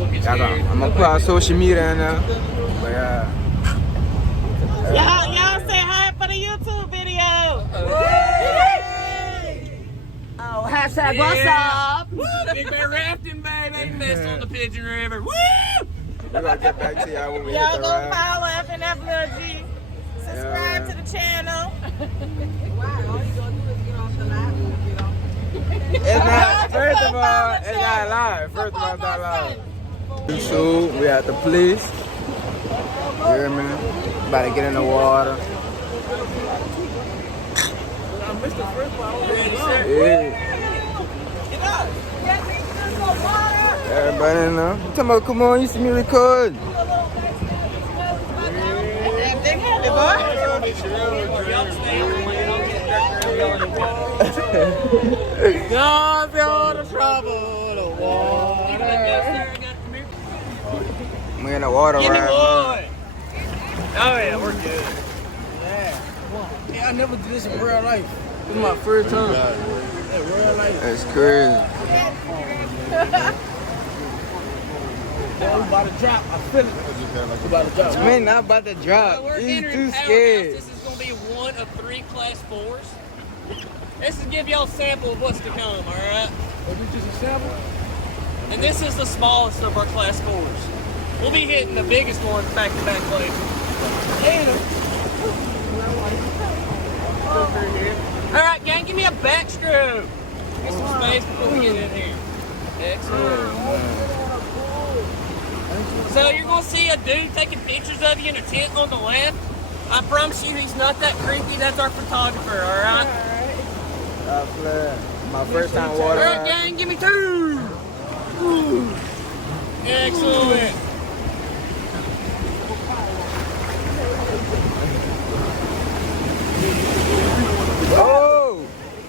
I'm gonna put our social media in there. But y'all say hi for the YouTube video. Oh, hashtag what's up? Big Bear rafting, baby. Messed on the Pigeon River. Woo! we're gonna get back to y'all when we Y'all hit the go ride. follow FNF G. Subscribe to the channel. It's not, first of all, it's not live. First of all, it's not live. YouTube, we at the police. You hear me? About to get in the water. Yeah. Everybody in there. Tell me, come on, you see me record. Don't feel the trouble, the water. We in the water Give me right one. now. Oh yeah, we're good. Yeah, I never did this in real life. This is my first time. In real life. That's crazy. I'm about to drop. I feel it. I'm about to drop. Man, not about to drop. We're He's entering too Powerhouse. scared. This is going to be one of 3 Class 4s. This is give y'all a sample of what's to come, all right? Is it just a sample? And this is the smallest of our Class 4s. We'll be hitting the biggest ones back-to-back places. All right, gang, give me a backstroke. Get some space before we get in here. Excellent. So you're going to see a dude taking pictures of you in a tent on the left. I promise you he's not that creepy. That's our photographer, all right? My first time water. All right, gang, give me 2. Ooh. Excellent. Oh!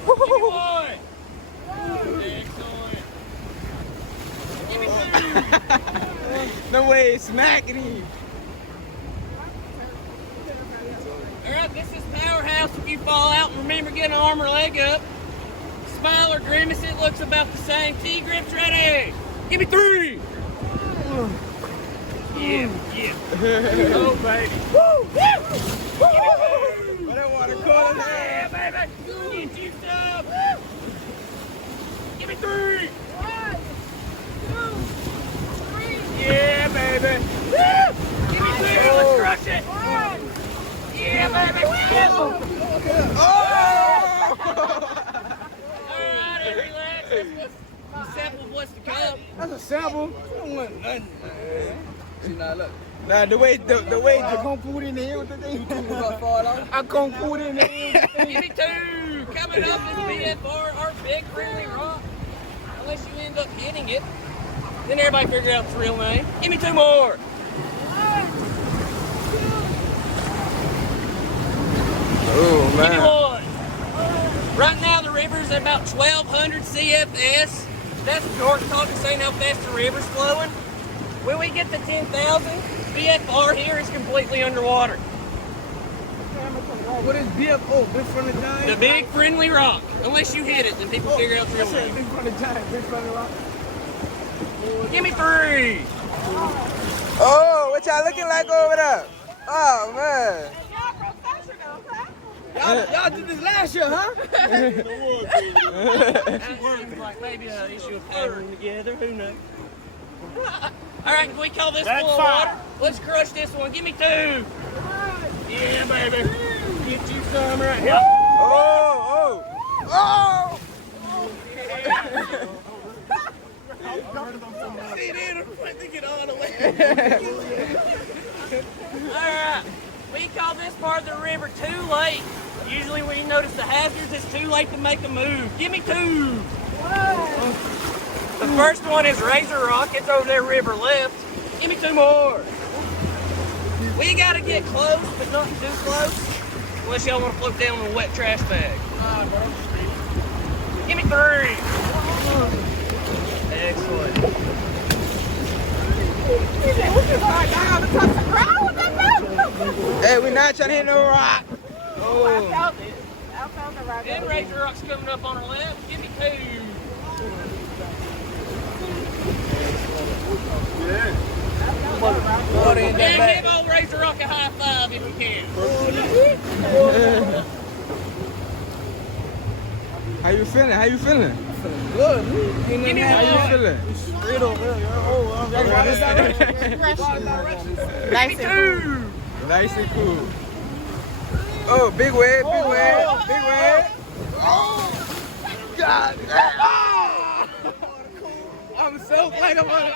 Give me 1. Excellent. Give me 2. No way, it's smacking him. Alright, this is Powerhouse. If you fall out, remember get an arm or leg up. Smile or grimace, it looks about the same. T-grips ready. Give me 3. Yeah. Oh, baby. Woo! What that water cold? Yeah, baby. Get you some. Woo! Give me 3. 1, 2, 3. Yeah, baby. Woo! Give me 2. Let's crush it. 1. Yeah, baby. Woo! Oh! Alright, relax. That's a sample of what's to come. That's a sample. I don't want nothing, man. See, now look. Nah, the way I can't put it in here with the thing. I can't put it in here. Give me 2. Coming up is BFR, our big friendly rock. Unless you end up hitting it. Then everybody figures out its real name. Give me 2 more. 1, 2. Oh, Give me man. 1. Right now the river's at about 1,200 CFS. That's George talking, saying how fast the river's flowing. When we get to 10,000, BFR here is completely underwater. What is BFO? Big friendly giant? The big friendly rock. Unless you hit it, then people figure out the real name. Big friendly giant, big friendly rock. Give me 3. Oh, what y'all looking like over there? Oh, man. Y'all did this last year, huh? Seems like maybe an issue of pattern together. Who knows? All right, can we call this full of water? Let's crush this one. Give me 2. Yeah, baby. Get you some right here. Oh, oh, See, then I'm trying to get on the way. All right. We call this part of the river too late. Usually when you notice the hazards, it's too late to make a move. Give me 2. The first one is Razor Rock. It's over there, river left. Give me 2 more. We got to get close, but not too close. Unless y'all want to float down in a wet trash bag. Give me 3. Excellent. Hey, we not trying to hit no rock. Oh, I felt it. I felt it right Then there. Razor Rock's coming up on our left. Give me 2. him old Razor Rock a high five if you can. How you feeling? How you feeling? Good. Give me How you one. feeling? Straight over here. Oh, I'm Nice and cool. Nice and cool. Oh, big wave, big wave, big wave. God. I'm so like I'm on. Alright.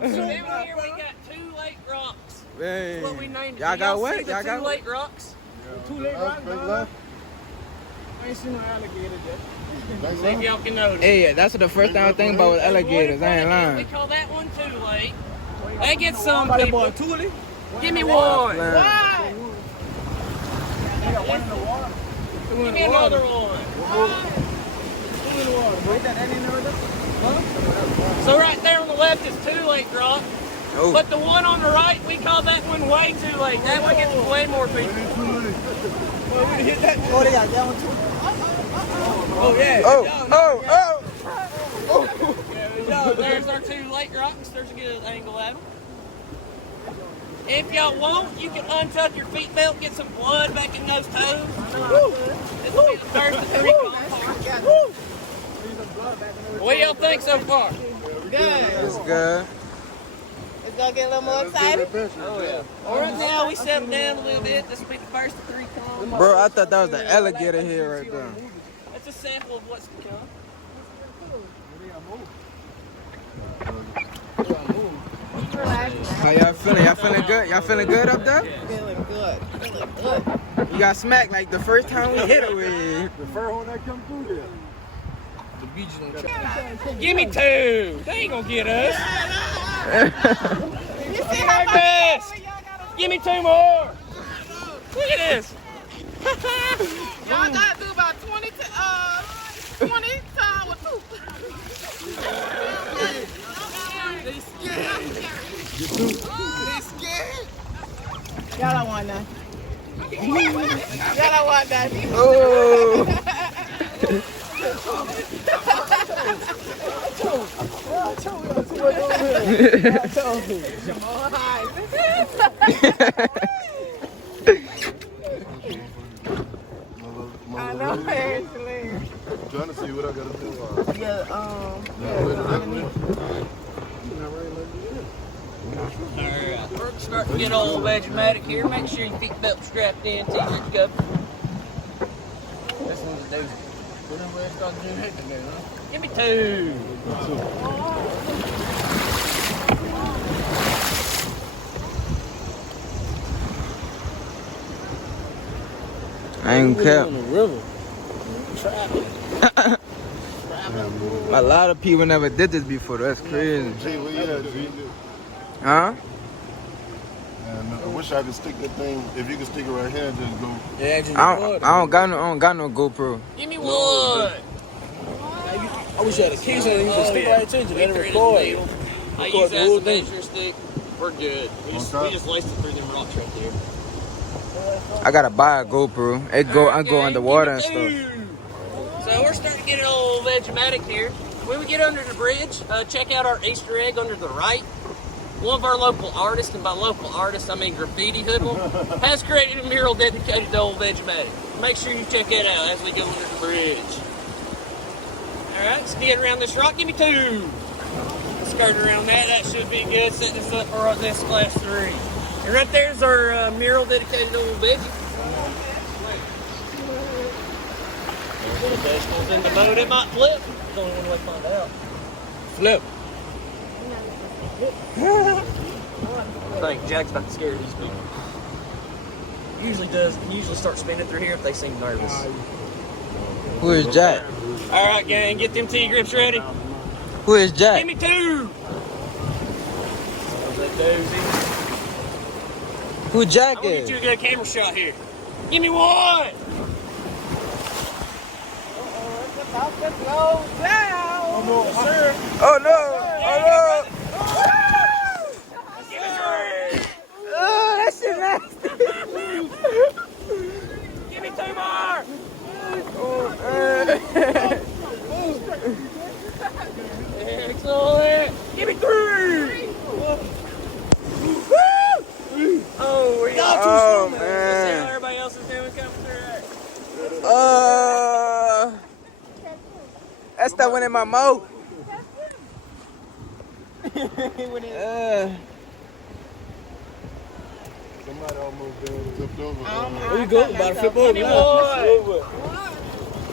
So down here we got 2 lake rocks. Hey. What we named it. Y'all Do got see what? the Y'all got 2 what? lake rocks? too late right now. I ain't seen no alligator yet. See if y'all can notice. Hey, that's what the first thing I think about with alligators. I ain't We lying. call that one 2 lake. They get some Boy, people. Thule? Give me one. Why? They got one in the water. Give me another one. Two in the water. Wait, that ain't another? So right there on the left is 2 lake rock. Oh. But the one on the right, we call that one way 2 lake. That one gets way more people. Oh, they got that one too. Oh yeah. Oh. There's our 2 lake rocks. There's a good angle at them. If y'all want, you can untuck your feet belt and get some blood back in those toes. This will be the first of 3 calls. What do y'all think so far? Good. It's good. It's gonna get a little more excited. Oh yeah. All right, now we settle down a little bit. This will be the first of 3 calls. Bro, I thought that was the alligator here right there. That's a sample of what's to come. How y'all feeling? Y'all feeling good? Y'all feeling good up there? Feeling good. Feeling good. You got smacked like the first time we hit it with. The fur horn that come through there. Give me 2. They ain't gonna get us. You see how much Best. y'all gotta Give me 2 more. Look at this. Y'all gotta do about 20 times with 2. They scared. They scared. Y'all don't want none. Y'all don't want none. Oh. I know it's hilarious. Trying to see what I gotta do. Alright, we're starting to get old Vegematic here. Make sure your feet belt strapped in, T-shirt covered. This one's a doozy. Give me 2. I ain't kept. A lot of people never did this before. That's crazy. G, where you at, G? Huh? And I wish I could stick that thing. If you could stick it right here and just go. I don't got no GoPro. Give me 1. I wish you had a case and you could stick right to it. Let it record. I use that as whole a thing. measure stick. We're good. We just laced it through them rocks right there. I gotta buy a GoPro. I go underwater and stuff. So we're starting to get an old Vegematic here. When we get under the bridge, check out our Easter egg under the right. One of our local artists, and by local artists I mean graffiti hoodlum, has created a mural dedicated to old Vegematic. Make sure you check that out as we go under the bridge. Alright, let's get around this rock. Give me 2. Skirt around that. That should be good. Setting us up for this class 3. And right there's our mural dedicated to old Veggie. Little vegetables in the boat. It might flip. It's the only one way to find out. Flip. I think Jack's about to scare these people. Usually start spinning through here if they seem nervous. Who is Jack? Alright gang, get them T-grips ready. Who is Jack? Give me 2! That doozy. Who Jack I'm gonna is? get you a good camera shot here. Give me 1! Oh no! Oh no! Give me 3! Oh, that shit nasty! Give me 2 more! Excellent! Give me 3! Woo! that went in my mouth. Somebody almost flipped over. There you go. About to flip over now.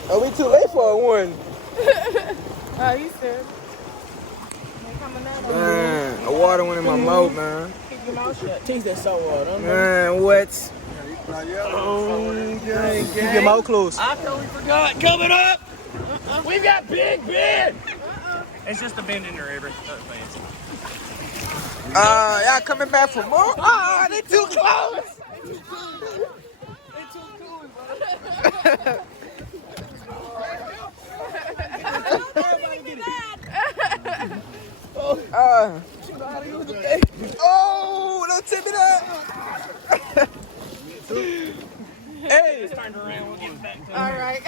Oh, we too late for one. Oh, you said. Man, the water went in my mouth, man. Keep your mouth shut. Taste that salt water. Man, what? Keep your mouth closed. I totally forgot. Coming up, we've got Big Ben. It's just a bend in the river. Nothing fancy. Y'all coming back for more? Ah, they too close. Oh, don't tip me that. Hey. Just turned around. We'll get back to it. All right.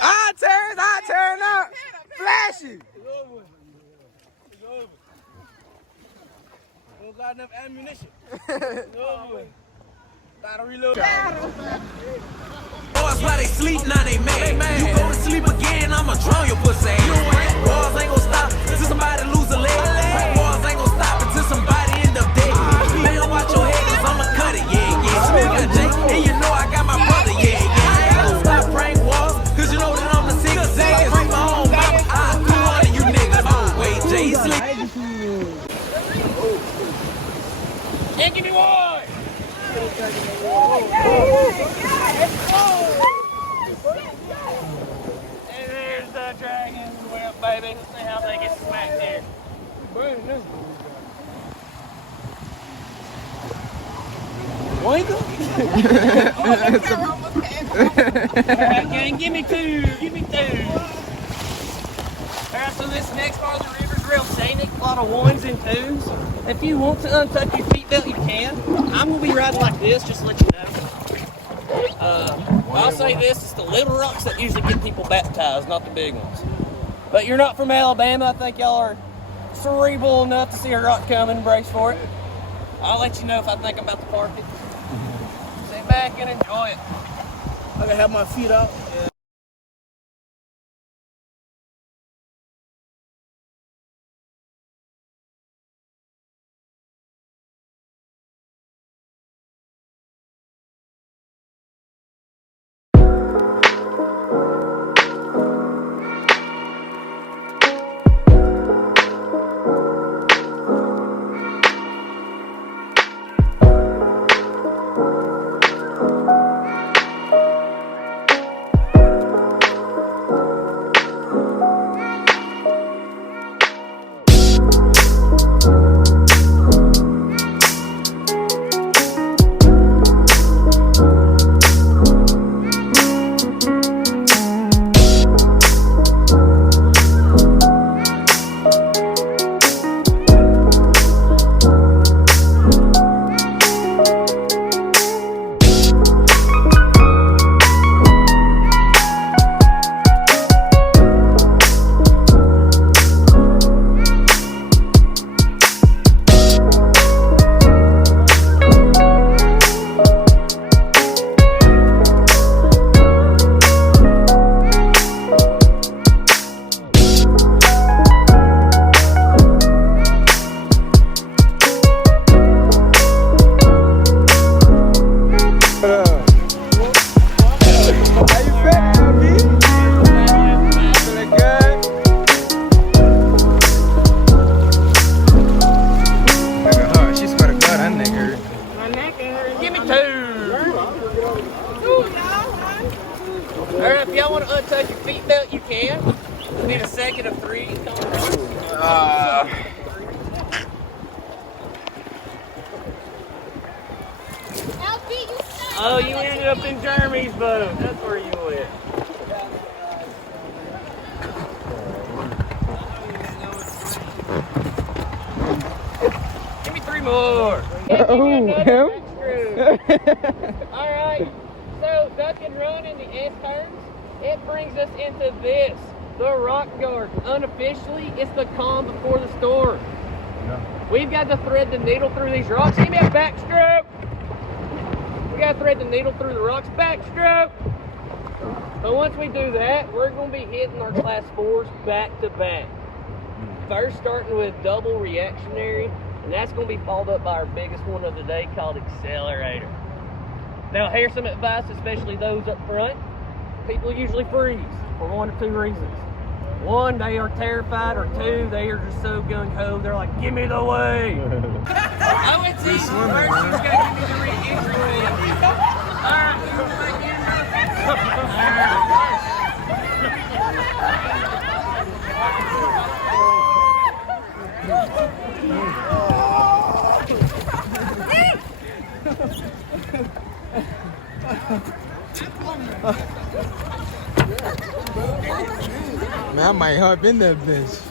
I turn up. Flashy. Don't got enough ammunition. Gotta reload. Boys, while they sleep, now they mad. You go to sleep again, I'ma drown your pussy. Boys ain't gon' stop until somebody lose a leg. Boys ain't gon' stop until somebody end up dead. They don't watch your head, cause I'ma cut it, yeah. You got Jake, and you know I got my brother, yeah. I ain't gon' stop prank wars, cause you know that I'm the sickest. Bring my own mama, I do one of you niggas. Oh, wait, Jay, sleep. Yeah, give me one. And there's the dragon's whip, baby. Let's see how they get smacked here. Alright, gang, give me two. Alright, so this next part of the river is real scenic. A lot of ones and twos. If you want to untuck your seat belt, you can. I'm going to be riding like this, just to let you know. I'll say this, it's the little rocks that usually get people baptized, not the big ones. But you're not from Alabama. I think y'all are cerebral enough to see a rock coming and brace for it. I'll let you know if I think I'm about to park it. Sit back and enjoy it. I can have my feet out. Alright, if y'all want to untuck your feet belt, you can. We'll need a second of three. Oh, you ended up in Jeremy's boat. That's where you went. Give me three more. Alright, so duck and run in the S turns. It brings us into this, the rock garden. Unofficially, it's the calm before the storm. We've got to thread the needle through these rocks. Give me a backstroke. We got to thread the needle through the rocks. Backstroke. But once we do that, we're going to be hitting our class 4s back to back. First starting with double reactionary, and that's going to be followed up by our biggest one of the day called accelerator. Now here's some advice, especially those up front. People usually freeze for 1 of 2 reasons. 1, they are terrified, or 2, they are just so gung-ho, they're like, give me the way. I went to first, you're going to give me the re-entry fee. All right, Man, I might hop in that bitch.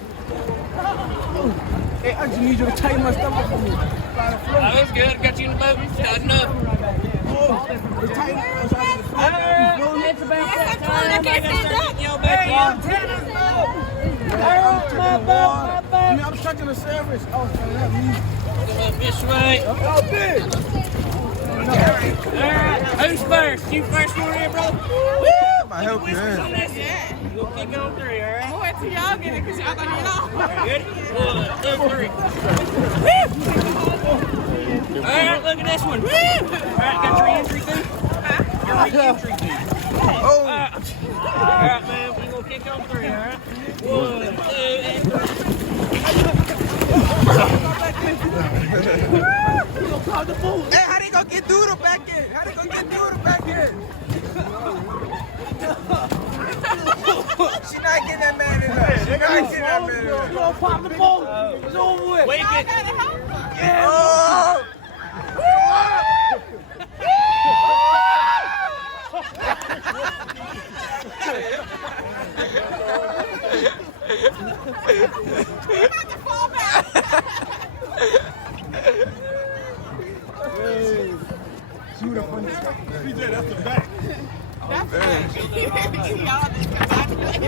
Hey, I just need you to tighten my stuff up for me. that was good. Got you in the boat. Got enough. It's about that time. I got to start getting y'all back in. I'm stuck in the service. Oh, that means. Come up this way. Oh, big. Alright, who's first? You first one here, brother? Woo! I help you in. We'll kick on 3, alright? I'm wait till y'all get it because y'all gonna get off. Ready? 1, 2, 3. Alright, look at this one. Alright, got your entry fee? Your entry fee. Oh! Alright, man, we're gonna kick on 3, alright? 1, 2, and 3. Hey, how they gonna get Doodle back in? How they gonna get Doodle back in? She not getting that man in there. She not getting that man in there. You gonna pop the boat. It's over with. Wake it. Oh!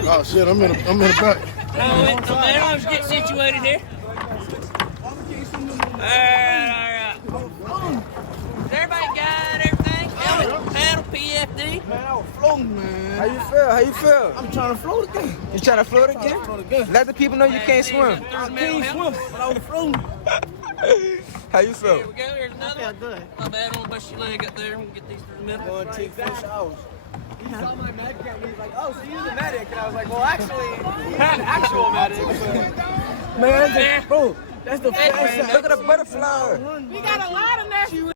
Oh shit, I'm in the back. Man, let's get situated here. Alright. Has everybody got everything? Helmet, paddle, PFD. Man, I was floating, man. How you feel? How you feel? I'm trying to float again. You trying to float again? Let the people know you can't swim. I can't swim, but I was floating. How you feel? Here we go, here's another one. Good. My bad, I'm gonna bust your leg up there. We'll get these through the middle. Going to take 4 showers. He saw my medic and he was like, oh, so you're the medic. And I was like, well, actually, not an actual medic. Man, bro, that's the fastest. Look at the butterfly. We got a lot of messages.